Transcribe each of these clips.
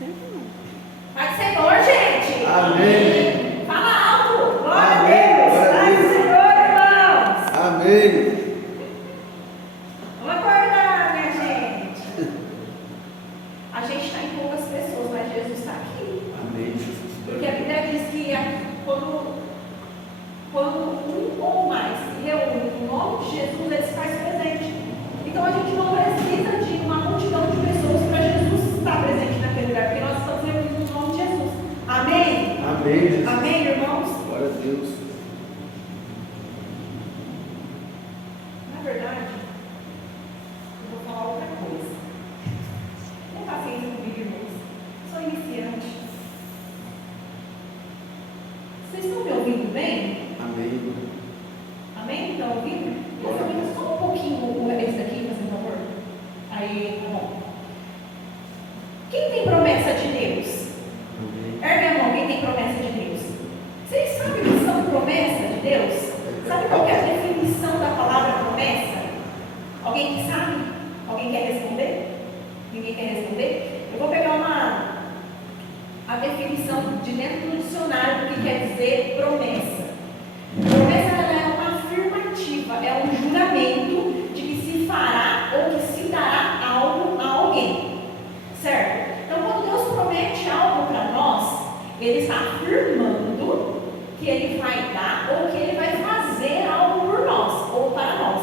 Pai do Senhor, gente. Amém. Fala alto. Glória a Amém. Deus. Glória a Pai do Deus. Senhor, irmãos. Amém. Vamos acordar, minha gente. A gente está em poucas pessoas, mas Jesus está aqui. Amém. Porque a Bíblia diz que quando um ou mais se reúne no nome de Jesus, ele se faz presente. Então a gente não precisa de uma multidão de pessoas para Jesus estar presente naquele lugar, porque nós estamos reunidos no nome de Jesus. Amém? Amém, Jesus. Amém, irmãos? Glória a Deus. Na verdade, eu vou falar outra coisa. Tenha paciência comigo, irmãos. Sou iniciante. Vocês estão me ouvindo bem? Amém. Amém? Estão ouvindo? Essa vez só um pouquinho esse daqui, fazendo favor. Aí, tá bom. Quem tem promessa de Deus? Amém. Ergue a mão, quem tem promessa de Deus? Vocês sabem o que são promessa de Deus? Sabe qual que é a definição da palavra promessa? Alguém que sabe? Alguém quer responder? Ninguém quer responder? Eu vou pegar a definição de dentro do dicionário do que quer dizer promessa. Promessa ela é uma afirmativa, é um juramento de que se fará ou que se dará algo a alguém. Certo? Então, quando Deus promete algo para nós, Ele está afirmando que Ele vai dar ou que Ele vai fazer algo por nós ou para nós.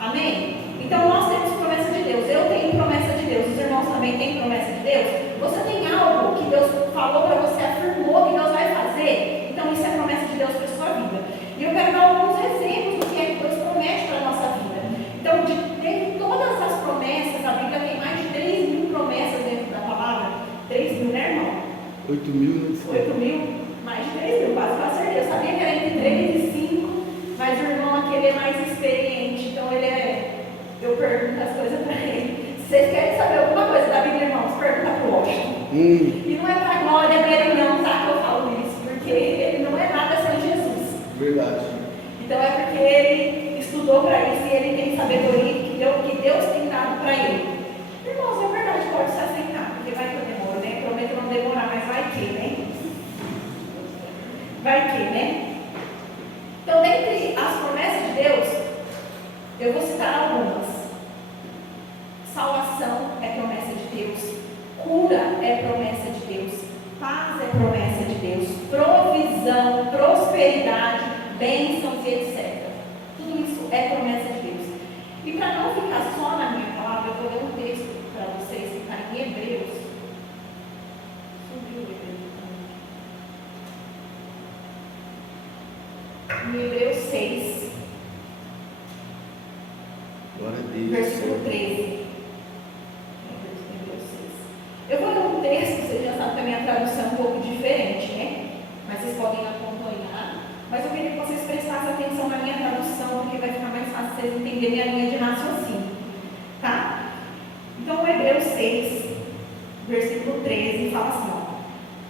Amém? Então, nós temos promessa de Deus. Eu tenho promessa de Deus. Os irmãos também têm promessa de Deus. Você tem algo que Deus falou para você, afirmou que Deus vai fazer? Então, isso é promessa de Deus para a sua vida. E eu quero dar alguns exemplos do que é que Deus promete para a nossa vida. Então, de todas as promessas, a Bíblia tem mais de 3.000 promessas dentro da palavra. 3.000, né, irmão? 8.000. 8.000? Mais de 3.000, quase que eu acertei. Eu sabia que era entre 3 e 5, mas o irmão aquele é mais experiente, então eu pergunto as coisas para ele. Se vocês querem saber alguma coisa da Bíblia, irmãos, pergunta para o Washington. E não é para a glória dele não, tá, que eu falo isso, porque ele não é nada sem Jesus. Verdade. Então é porque ele estudou para isso e ele tem sabedoria que Deus tem dado para ele. Irmãos, é verdade, pode se aceitar, porque vai que eu demoro, né? Prometo não demorar, mas vai que, né? Vai que, né? Então, dentre as promessas de Deus, eu vou citar algumas. Salvação é promessa de Deus. Cura é promessa de Deus. Paz é promessa de Deus. Provisão, prosperidade, bênçãos e etc. Tudo isso é promessa de Deus. E para não ficar só na minha palavra, eu vou ler um texto para vocês que está em Hebreus. Subiu o Hebreus. Em Hebreus 6, Glória a Deus. versículo 13. Eu vou ler um texto, vocês já sabem que a minha tradução é um pouco diferente, né? Mas vocês podem acompanhar. Mas eu queria que vocês prestassem atenção na minha tradução, porque vai ficar mais fácil vocês entenderem a linha de raciocínio. Tá? Então, Hebreus 6, versículo 13, fala assim, ó.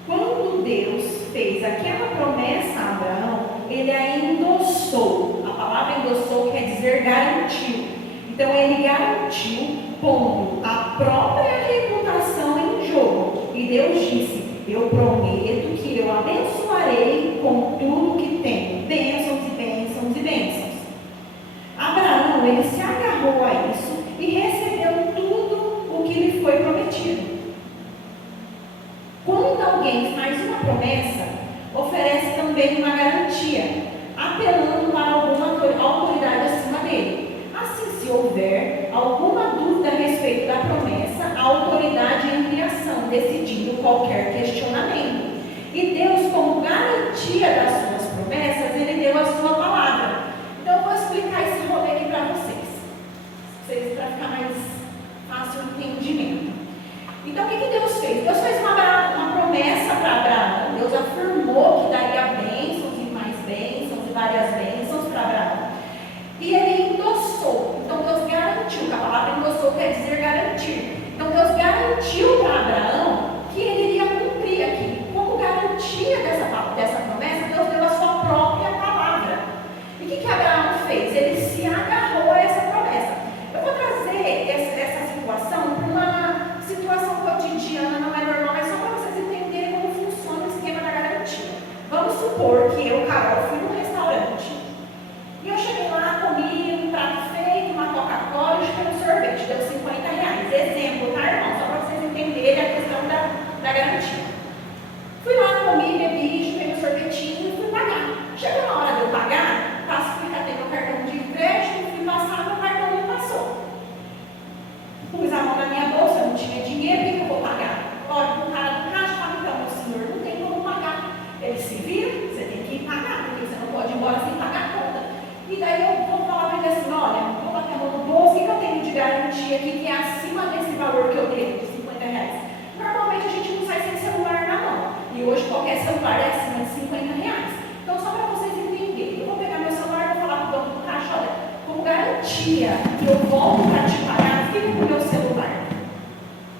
Quando Deus fez aquela promessa a Abraão, Ele a endossou. A palavra endossou quer dizer garantiu. Então, Ele garantiu, pondo a própria reputação em jogo. E Deus disse, eu prometo que eu abençoarei com tudo que tenho. Bênçãos e bênçãos e bênçãos. Abraão, ele se agarrou a isso e recebeu tudo o que lhe foi prometido. Quando alguém faz uma promessa, oferece também uma garantia, apelando para alguma autoridade acima dele. Assim, se houver alguma dúvida a respeito da promessa, a autoridade entra em ação, decidindo qualquer questionamento. E Deus, como garantia das suas promessas, Ele deu a sua palavra. Então, eu vou explicar esse rolê aqui para vocês, para ficar mais fácil o entendimento. Então, o que Deus fez? Deus fez uma promessa para Abraão. Deus afirmou que daria bênçãos e mais bênçãos e várias bênçãos para Abraão. E Ele endossou. Então, Deus garantiu. A palavra endossou quer dizer garantir. Então, Deus garantiu para Abraão que ele iria cumprir aquilo. Como garantia dessa promessa, Deus deu a sua própria palavra. E o que Abraão fez? Ele se agarrou a essa promessa. Eu vou trazer essa situação para uma situação cotidiana, não é normal, mas só daí eu vou falar para ele assim, olha, vou bater a mão no bolso, o que eu tenho de garantia aqui que é acima desse valor que eu tenho, de R$50? Normalmente a gente não sai sem celular na mão. E hoje qualquer celular é acima de R$50. Então, só para vocês entenderem, eu vou pegar meu celular e vou falar para o dono do caixa, olha, como garantia que eu volto para te pagar, fica com o meu celular.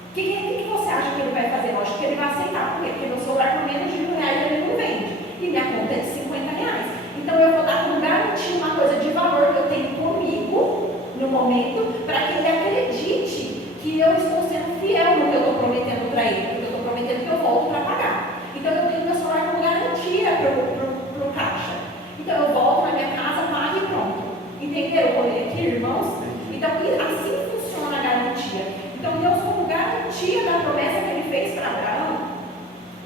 O que você acha que ele vai fazer? Eu acho que ele vai aceitar. Por quê? Porque meu celular por menos de R$1 ele não vende. E minha conta é de R$50. Então eu vou dar como garantia uma coisa de valor que eu tenho comigo no momento, para que ele acredite que eu estou sendo fiel no que eu estou prometendo para ele, porque eu estou prometendo que eu volto para pagar. Então eu tenho meu celular como garantia para o caixa. Então eu volto na minha casa, pago e pronto. Entenderam o rolê aqui, irmãos? Então assim funciona a garantia. Então Deus, como garantia da promessa que ele fez para Abraão,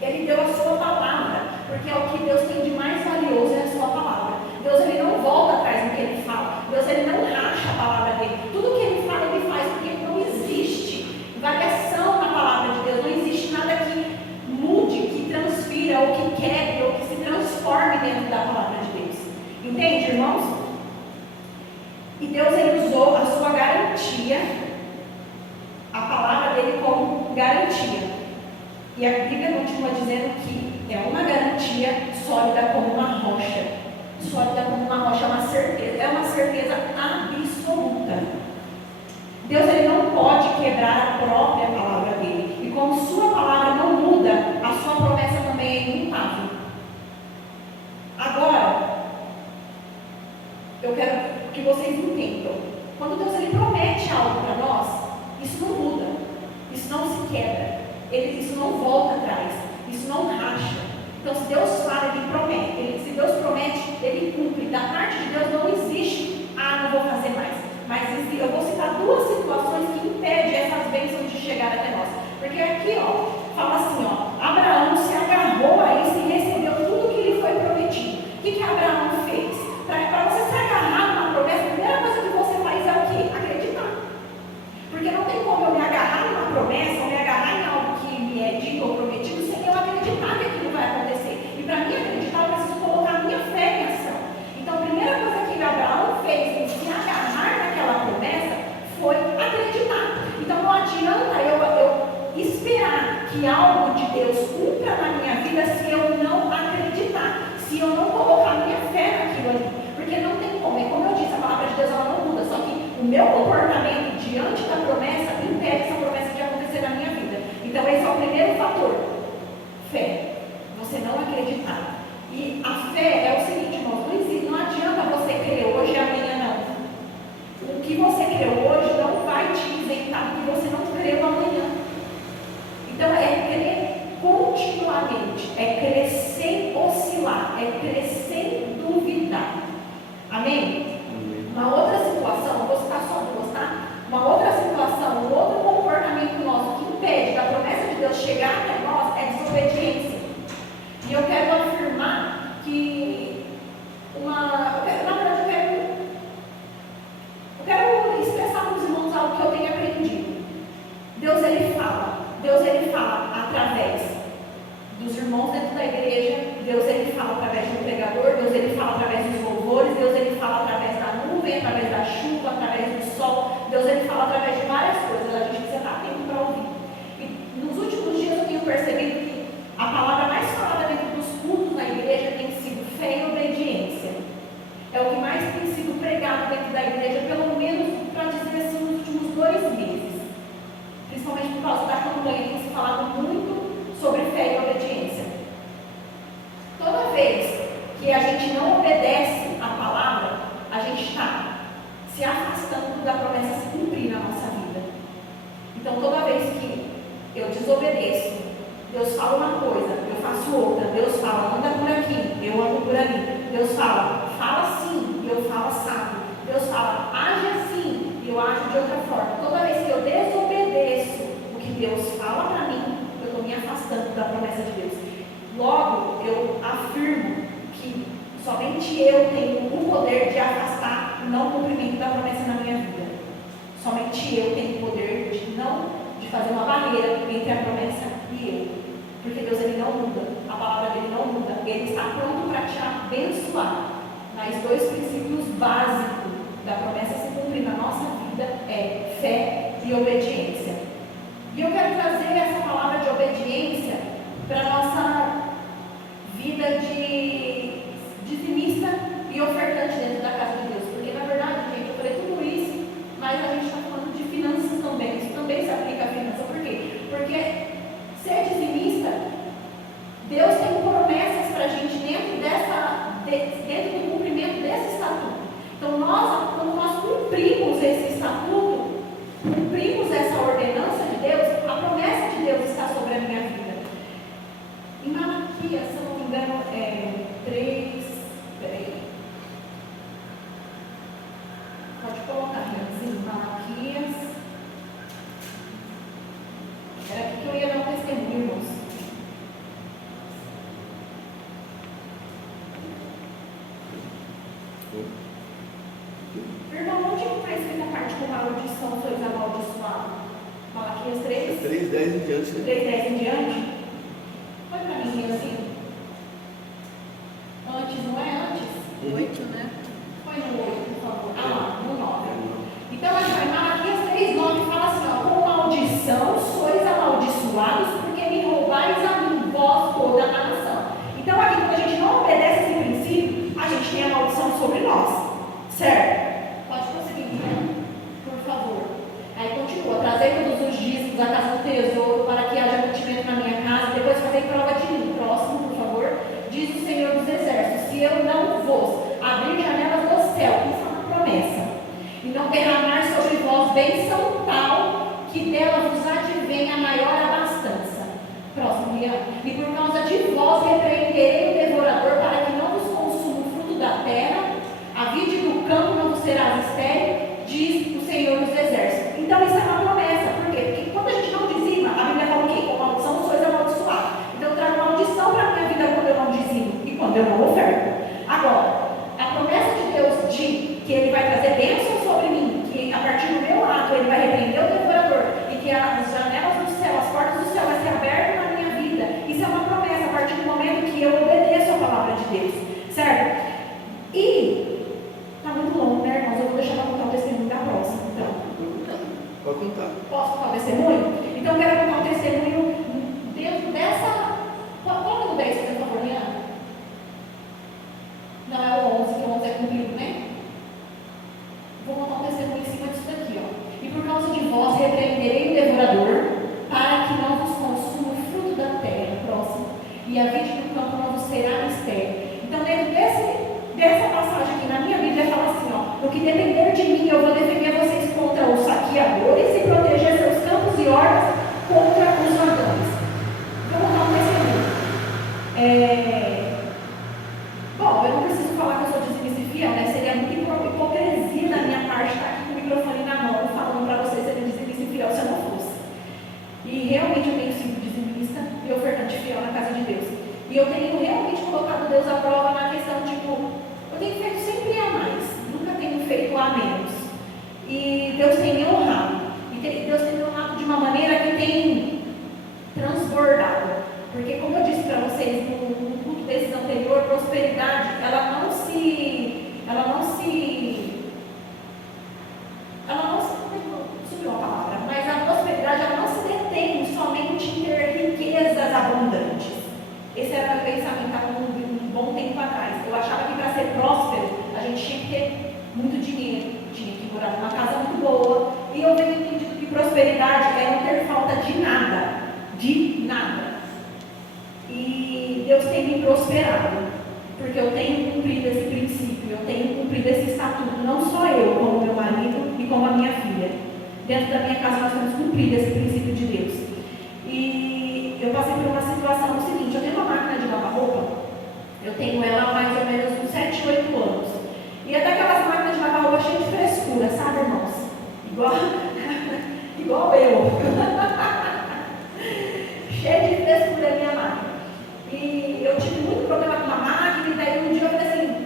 ele deu a sua palavra, porque é o que Deus tem de mais valioso, é a sua palavra. Deus, ele não volta atrás no que ele fala. Deus, ele não racha a palavra dele. Tudo que ele fala, ele faz, porque não existe variação na palavra de Deus. Não existe nada que mude, que transfira, ou que quebre, ou que se transforme dentro da palavra de Deus. Entende, irmãos? E Deus, ele usou a sua garantia, a palavra dele como garantia. E a Bíblia continua dizendo que é uma garantia sólida como uma rocha. Sólida como uma rocha, é uma certeza absoluta. Deus, ele não pode quebrar a própria palavra dele. E como sua palavra não muda, a sua promessa também é imutável. Agora, eu quero que vocês entendam. Quando Deus, ele promete algo para nós, isso não muda, isso não se quebra. Isso não volta atrás, isso não racha. Então, se Deus fala, ele promete. Se Deus promete, ele cumpre. Da parte de Deus não existe, não vou fazer mais. Mas eu vou citar duas situações que impedem essas bênçãos de chegar até nós. Porque aqui, fala assim, Abraão se agarrou a isso e recebeu tudo que lhe foi prometido. O que Abraão fez? Para você se agarrar numa promessa, a primeira coisa que você faz é o quê? Acreditar. Porque não tem como eu me agarrar numa promessa, ou me agarrar em algo que me é dito ou prometido, sem eu acreditar que aquilo vai acontecer. E para mim acreditar, eu preciso colocar a minha fé em ação. Então, a primeira coisa que Abraão fez em se agarrar naquela promessa foi acreditar. Então, não adianta eu esperar que algo de Deus cumpra na minha vida se eu não acreditar, se eu não colocar a minha fé naquilo ali. Porque não tem como. É como eu disse, a palavra de Deus ela não muda, só que o meu comportamento diante da promessa impede essa promessa de acontecer na minha vida. Então esse é o primeiro fator, fé, você não acreditar. E a fé é o seguinte, irmãos, não adianta você crer hoje e amanhã não. O que você creu hoje não vai te isentar do que você não creu amanhã. Então é crer continuamente, é crer sem oscilar, é crer sem duvidar. Amém? Uma outra situação, vou citar só duas, tá? Uma outra situação, um outro comportamento nosso que impede da promessa de Deus chegar até nós é desobediência. E eu quero afirmar que eu quero expressar para os irmãos algo que eu tenho aprendido. Deus ele fala através dos irmãos dentro da igreja, Deus ele fala através do pregador, Deus ele fala através dos louvores, Deus ele fala através da nuvem, através da chuva, através do sol, Deus ele fala através de várias coisas, a gente precisa estar atento para ouvir. E nos últimos dias eu tenho percebido que a palavra mais falada dentro dos cultos na igreja tem sido fé e obediência. É o que mais tem sido pregado dentro da igreja, pelo menos para dizer assim, nos últimos 2 meses. Principalmente por causa da campanha, tem se falado muito sobre fé e obediência. Toda vez que a gente não obedece a palavra, a gente está se afastando da promessa se cumprir na nossa vida. Então, toda vez que eu desobedeço, Deus fala uma coisa, eu faço outra. Deus fala, anda por aqui, eu ando por ali. Deus fala assim, e eu falo assado. Deus fala, age assim, e eu ajo de outra forma. Toda vez que eu desobedeço o que Deus fala para mim, eu estou me afastando da promessa de Deus. Logo, eu afirmo que somente eu tenho o poder de afastar o não cumprimento da promessa na minha vida. Somente eu tenho o poder de fazer uma barreira entre a promessa e eu. Porque Deus ele não muda, a palavra dele não muda. Ele está pronto para te abençoar. Mas 2 princípios básico da promessa se cumprir na nossa vida é fé e obediência. E eu quero trazer essa palavra de obediência para a nossa vida de dizimista e ofertante dentro da casa de Deus. Porque, na verdade, gente, eu falei tudo isso, mas a gente está falando de finanças também. Isso também se aplica à finança. Por quê? Porque ser dizimista, Deus tem promessas para a gente dentro do cumprimento desse estatuto. Então, quando nós cumprimos esse estatuto, cumprimos essa ordenança de Deus, a promessa de Deus está sobre a minha vida. Em Malaquias, se eu não me engano, 3. Peraí. Pode colocar, Rianzinho, Malaquias. Era aqui que eu ia dar um testemunho, irmãos. Irmão, onde que está escrita a parte com maldição, sois amaldiçoados? Malaquias 3? 3:10 em diante, né? 3:10 em diante? Põe para mim, assim. Antes, não é antes? 8, né? Põe no 8, por favor. Ah, lá, no 9. Então, aqui, Malaquias 3:9 fala assim, ó, com maldição sois amaldiçoados, porque me roubais a mim, vós toda a nação. Então, aqui, quando a gente não obedece esse princípio, a gente tem a maldição sobre nós. Certo? Pode prosseguir, por favor. Aí continua, trazei todos os dízimos da casa do tesouro, para que haja mantimento na minha casa, depois fazei prova de mim. Próximo, por favor. Diz o Senhor dos Exércitos, se eu não vos abrir janelas do céu, isso é uma promessa, e não derramar sobre vós bênção tal, que dela vos advenha a maior abastança. Próximo, e por causa de vós repreenderei o devorador, para que não vos consuma o fruto da terra, a vide do campo não serás estéril, diz o Senhor dos Exércitos. Então isso é uma promessa. Por quê? Porque quando a gente não dizima, a Bíblia fala o quê? Com maldição sois amaldiçoados. Então eu trago maldição para a minha vida quando eu não dizimo e quando eu não oferto. Agora, a promessa de Deus de que Ele vai trazer bênção sobre mim, que a partir do meu ato Ele vai repreender o devorador e que as janelas do céu, as portas do céu vai ser abertas na minha vida. Isso é uma promessa a partir do momento que eu obedeço a palavra de Deus. Certo? E está muito longo, né, irmãos? Eu vou deixar para contar o testemunho da próxima. Então, pode contar. Posso contar o testemunho? Então, eu quero contar um testemunho dentro dessa. Qual é o 10, por favor, Liana? Não é o 11, que o 11 é cumprido, né? Vou contar um testemunho em cima disso daqui, ó. E por causa de vós repreenderei o devorador, para que não vos consuma o fruto da terra. Próximo. E a vide do campo não vos será estéril. Então, dentro dessa passagem aqui na minha Bíblia fala assim, ó, no que depender de mim, eu vou defender vocês contra os saqueadores e proteger seus campos e hortas contra os ladrões. Vou contar um testemunho. Bom, eu não preciso falar que eu sou dizimista e fiel, né? Seria muita hipocrisia da minha parte estar aqui com o microfone na mão falando para vocês serem dizimista e fiel se eu não fosse. E realmente eu tenho sido dizimista e ofertante fiel na casa de Deus. E eu tenho realmente colocado Deus à prova na questão, tipo, eu tenho feito sempre a mais, nunca tenho feito a menos. E Deus tem me honrado. E Deus tem me honrado de uma maneira que tem transbordado. Porque, como eu disse para vocês no culto desses anterior, prosperidade, ela não subiu a palavra, mas a prosperidade ela não se detém somente em ter riquezas abundantes. Esse era o meu pensamento há um bom tempo atrás. Eu achava que para ser próspero, a gente tinha que ter muito dinheiro, tinha que morar numa casa muito boa. E eu venho entendido que prosperidade é não ter falta de nada. De nada. E Deus tem me prosperado, porque eu tenho cumprido esse princípio, eu tenho cumprido esse estatuto, não só eu, como meu marido e como a minha filha. Dentro da minha casa nós temos cumprido esse princípio de Deus. E eu passei por uma situação seguinte, eu tenho uma máquina de lavar roupa, eu tenho ela há mais ou menos uns 7, 8 anos. E é daquelas máquinas de lavar roupa cheias de frescura, sabe, irmãos? Igual eu. Cheia de frescura a minha máquina. E eu tive muito problema com a máquina, e daí um dia eu falei assim,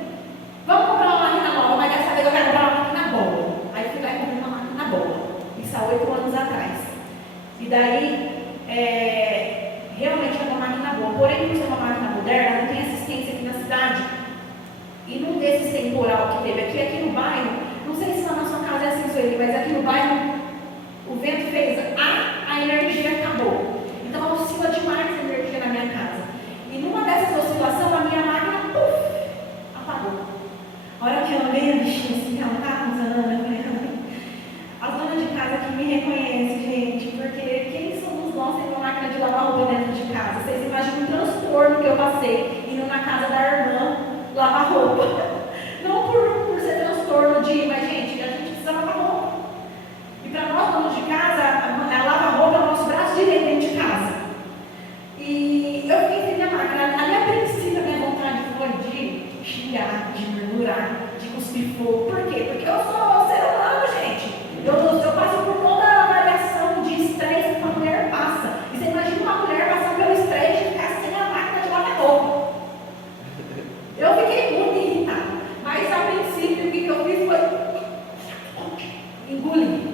vamos comprar uma máquina nova, mas dessa vez eu quero comprar uma máquina boa. Aí fui lá e comprei uma máquina boa. Isso há 8 anos atrás. E daí, realmente é uma máquina boa. Porém, por ser uma máquina moderna, não tem assistência aqui na cidade. E num desses temporal que teve aqui no bairro, não sei se lá na sua casa é assim, Sueli, mas aqui no bairro o vento fez a energia acabou. Então oscila demais a energia na minha casa. E numa dessas oscilações, a minha máquina, apagou. A hora que eu olhei a bichinha assim, ela tá funcionando, eu falei, as donas de casa que me reconhecem, gente, porque quem somos nós tendo uma máquina de lavar roupa dentro de casa? Vocês imaginam o transtorno que eu passei indo na casa da irmã lavar roupa. Não por ser transtorno de, mas gente, a gente precisa lavar roupa. E para nós, donos de casa, a lava-roupa é o nosso braço direito dentro de casa. E eu fiquei sem minha máquina. A minha princípio, a minha vontade foi de xingar, de murmurar, de cuspir fogo. Por quê? Porque eu sou ser humano, gente. Eu passo por toda a variação de estresse que uma mulher passa. E você imagina uma mulher passando pelo estresse de ficar sem a máquina de lavar roupa. Eu fiquei muito irritada. Mas a princípio, o que eu fiz foi engolir.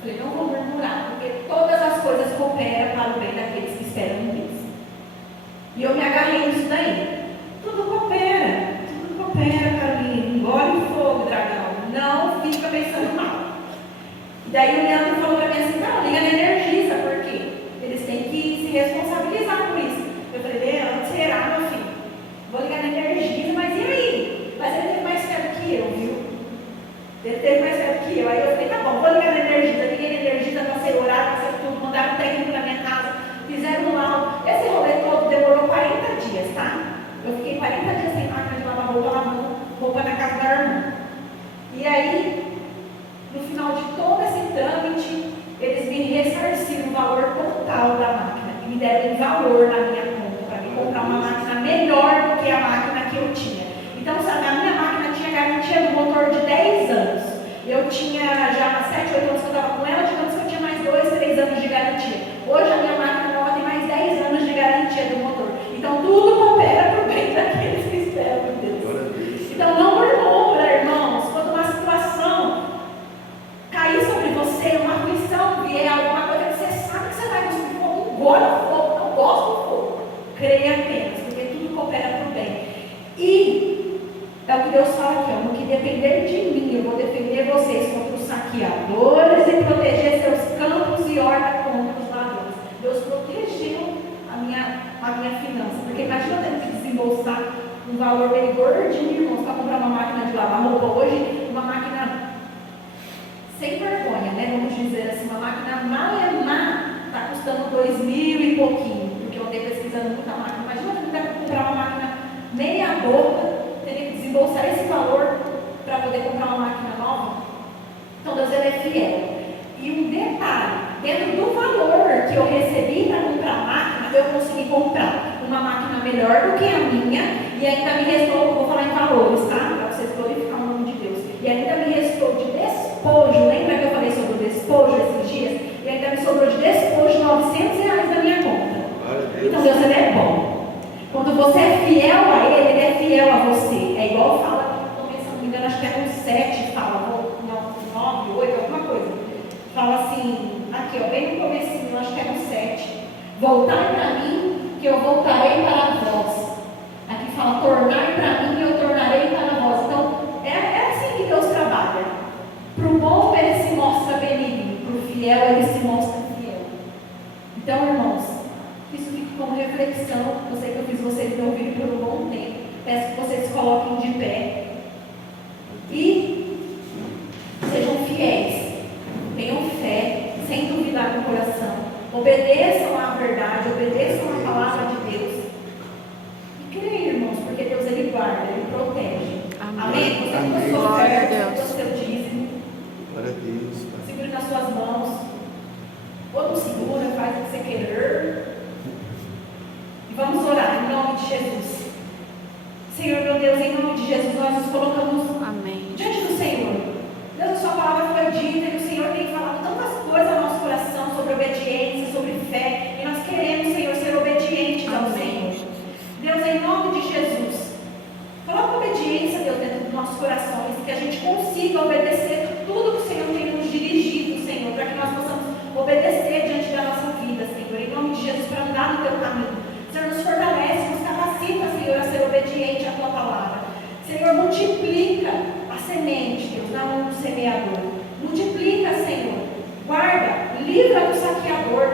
Falei, não vou murmurar, porque todas as coisas cooperam para o bem daqueles que esperam em Deus. E eu me agarrei nisso daí. Tudo coopera para mim. Engole o fogo, dragão. Não fica pensando mal. E daí o Leandro falou para mim assim, não, liga na Energisa, porque eles têm que se responsabilizar por isso. Eu falei, Leandro, será, meu filho? Vou ligar na Energisa, mas e aí? Mas ele teve mais perto que eu, viu? Ele teve mais perto que eu. Aí eu falei, tá bom, vou ligar na Energisa. Liguei na Energisa, passei horário, passei tudo, mandaram um técnico na minha casa, fizeram um laudo. Esse rolê todo demorou 40 dias, tá? Eu fiquei 40 dias sem máquina de lavar roupa, lavando roupa na casa da irmã. E aí, no final de todo esse trâmite, eles me ressarciram o valor total da máquina. E me deram um valor na minha conta, para me comprar uma máquina melhor do que a máquina que eu tinha. Então, sabe, a minha máquina tinha garantia do motor de 10 anos. Eu tinha já 7, 8 anos que eu estava com ela, digamos que eu tinha mais 2, 3 anos de garantia. Hoje a minha máquina nova tem mais 10 anos de garantia do motor. Então, tudo coopera para o bem daqueles que esperam por Deus. Então, não murmura, irmãos, quando uma situação cair sobre você, uma aflição vier, alguma coisa que você sabe que você vai cuspir fogo, engole o fogo, não gosto do fogo. Creia apenas, porque tudo coopera para o bem. E é o que Deus fala aqui, ó, no que depender de mim, eu vou defender vocês contra os saqueadores e proteger seus campos e horta contra os ladrões. Deus protegeu a minha finança, porque imagina eu tendo que desembolsar um valor meio gordinho, irmãos, para comprar uma máquina de lavar roupa. Hoje, uma máquina sem vergonha, né? Vamos dizer assim, uma máquina malemar está custando 2.000 e pouquinho, porque eu andei pesquisando muita máquina. Imagina eu ter que comprar uma máquina meia boca, teria que desembolsar esse valor para poder comprar uma máquina nova. Então Deus ele é fiel. E um detalhe, dentro do valor que eu recebi para comprar a máquina, eu consegui comprar uma máquina melhor do que a minha, e ainda me restou, vou falar em valores, tá? Para vocês glorificar o nome de Deus. E ainda me restou de despojo, lembra que eu falei sobre o despojo esses dias? E ainda me sobrou de despojo R$900 na minha conta. Então Deus ele é bom. Quando você é fiel a Ele é fiel a você. É igual fala, se não me engano, acho que é no 7, fala, não, 9, 8, alguma coisa. Fala assim, aqui ó, bem no comecinho, acho que é no 7. Voltai para mim, que eu voltarei para vós. Aqui fala, tornai para mim, que eu tornarei para vós. Então, é assim que Deus trabalha. Para o bom, Ele se mostra benigno. Para o fiel, Ele se mostra fiel. Então, irmãos, isso fique como reflexão. Eu sei que eu fiz vocês me ouvirem por um bom tempo. Peço que vocês se coloquem de pé. E sejam fiéis. Tenham fé, sem duvidar no coração. Obedeçam à verdade, obedeçam à palavra de Deus. E creiam, irmãos, porque Deus ele guarda, ele protege. Amém? Você tem a sua oferta, o seu dízimo. Glória a Deus. Segure nas suas mãos. Ou não segura, faz o que você querer. E vamos orar em nome de Jesus. Senhor, meu Deus, em nome de Jesus, nós nos colocamos diante do Senhor. Deus, a sua palavra foi dita e o Senhor tem falado tantas coisas ao nosso coração sobre obediência, sobre fé. E nós queremos, Senhor, ser obedientes ao Senhor. Deus, em nome de Jesus, coloca obediência, Deus, dentro dos nossos corações, que a gente consiga obedecer tudo que o Senhor tem nos dirigido, Senhor, para que nós possamos obedecer diante da nossa vida, Senhor, em nome de Jesus, para andar no teu caminho. Senhor, nos fortalece, nos capacita, Senhor, a ser obediente à tua palavra. Senhor, multiplica a semente, Deus, na mão do semeador. Multiplica, Senhor. Guarda, livra do saqueador,